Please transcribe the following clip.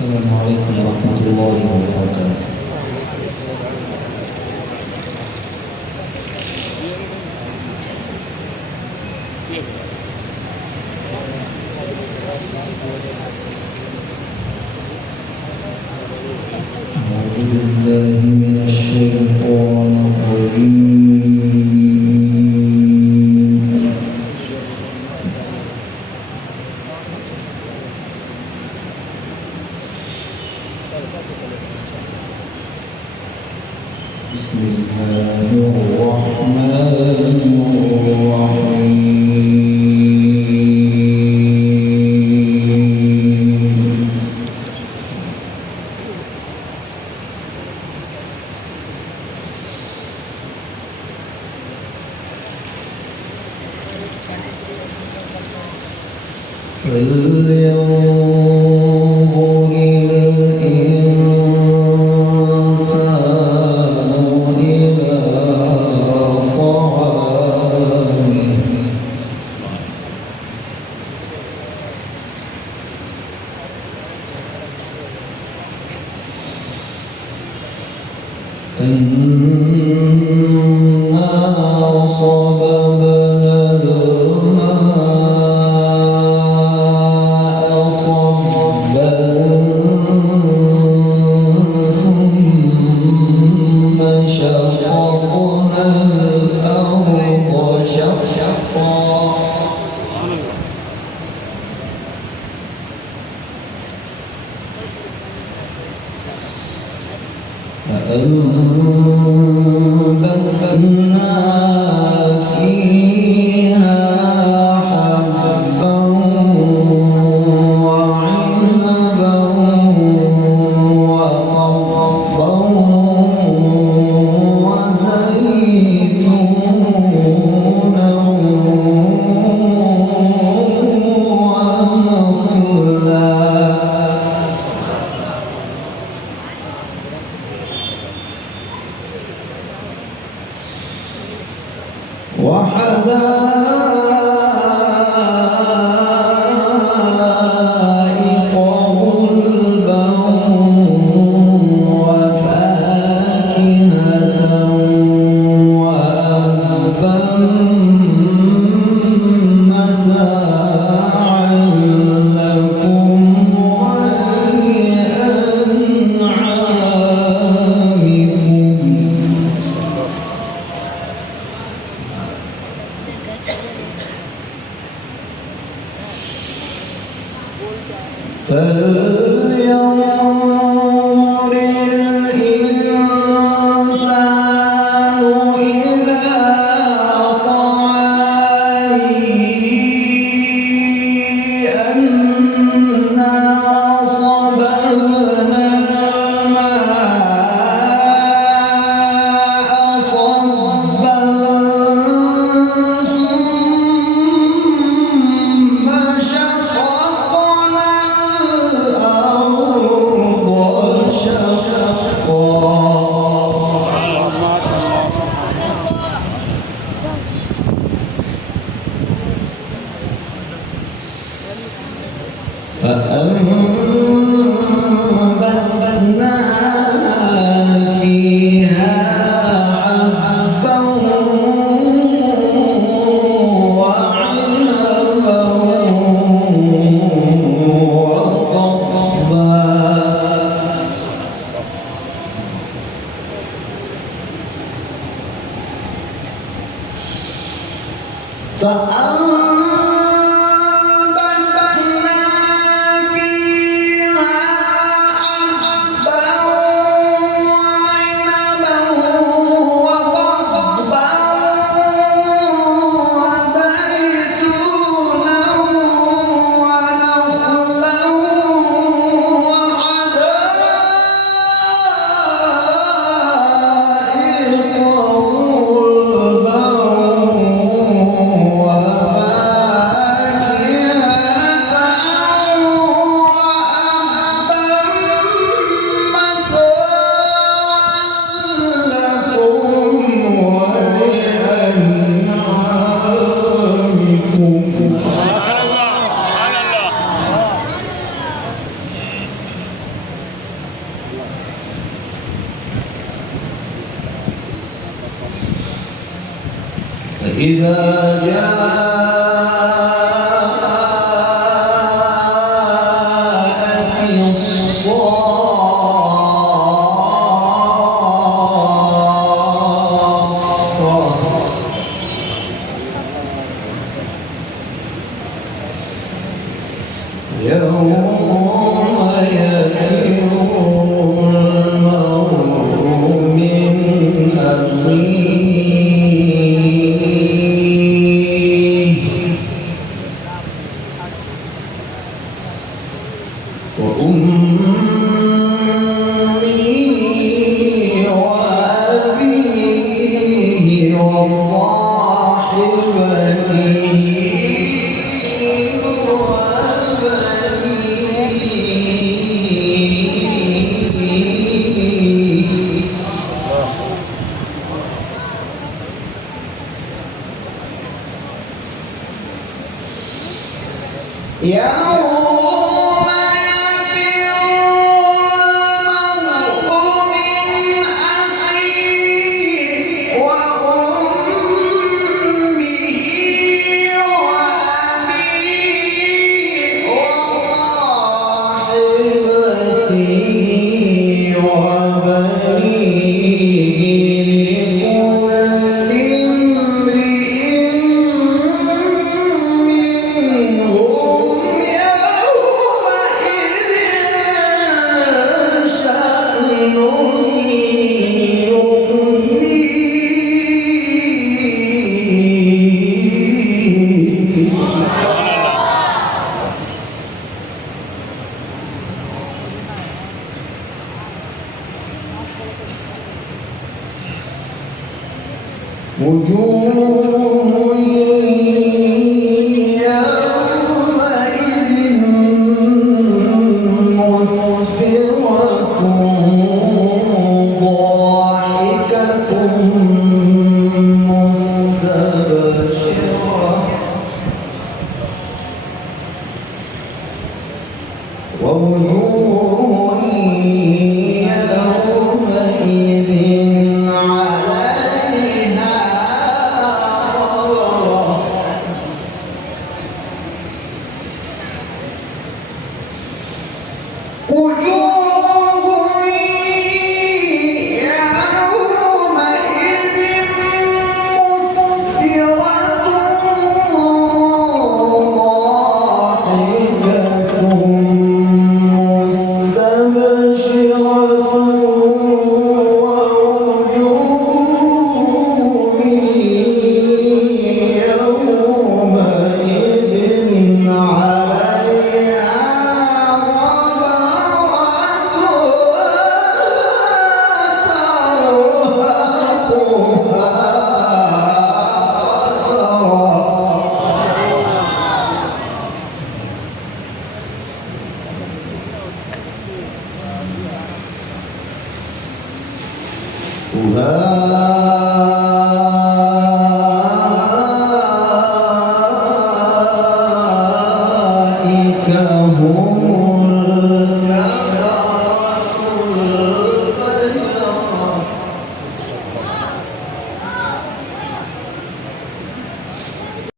السلام عليكم ورحمة الله وبركاته. أعوذ بالله من الشيطان الرجيم. بسم الله الرحمن الرحيم. فلينظر الإنسان إلى طعامه أنا صببنا الماء صبا ثم شققنا الأرض شقا فأنبتنا فيها حبا وعنبا وقضبا وزيتونا ونخلا وحدائق غلبا وفاكهة وأبا متاعا لكم ولأنعامكم. فلينظر الإنسان إلى طعامه أنا صببنا الماء صبا ثم شققنا الأرض إذا جاءت الصاخة يوم يفر المرء من أخيه وأمه وأبيه وصاحبته يوم يفر المرء من أخيه وأمه وأبيه وصاحبته وبنيه لكل امرئ منهم وجوه يومئذ مسفرة ضاحكة مستبشرة ووجوه يومئذ عليها غبرة وجوه يومئذ مسفرة ضاحكة مستبشرة ووجوه يومئذ عليها غبرة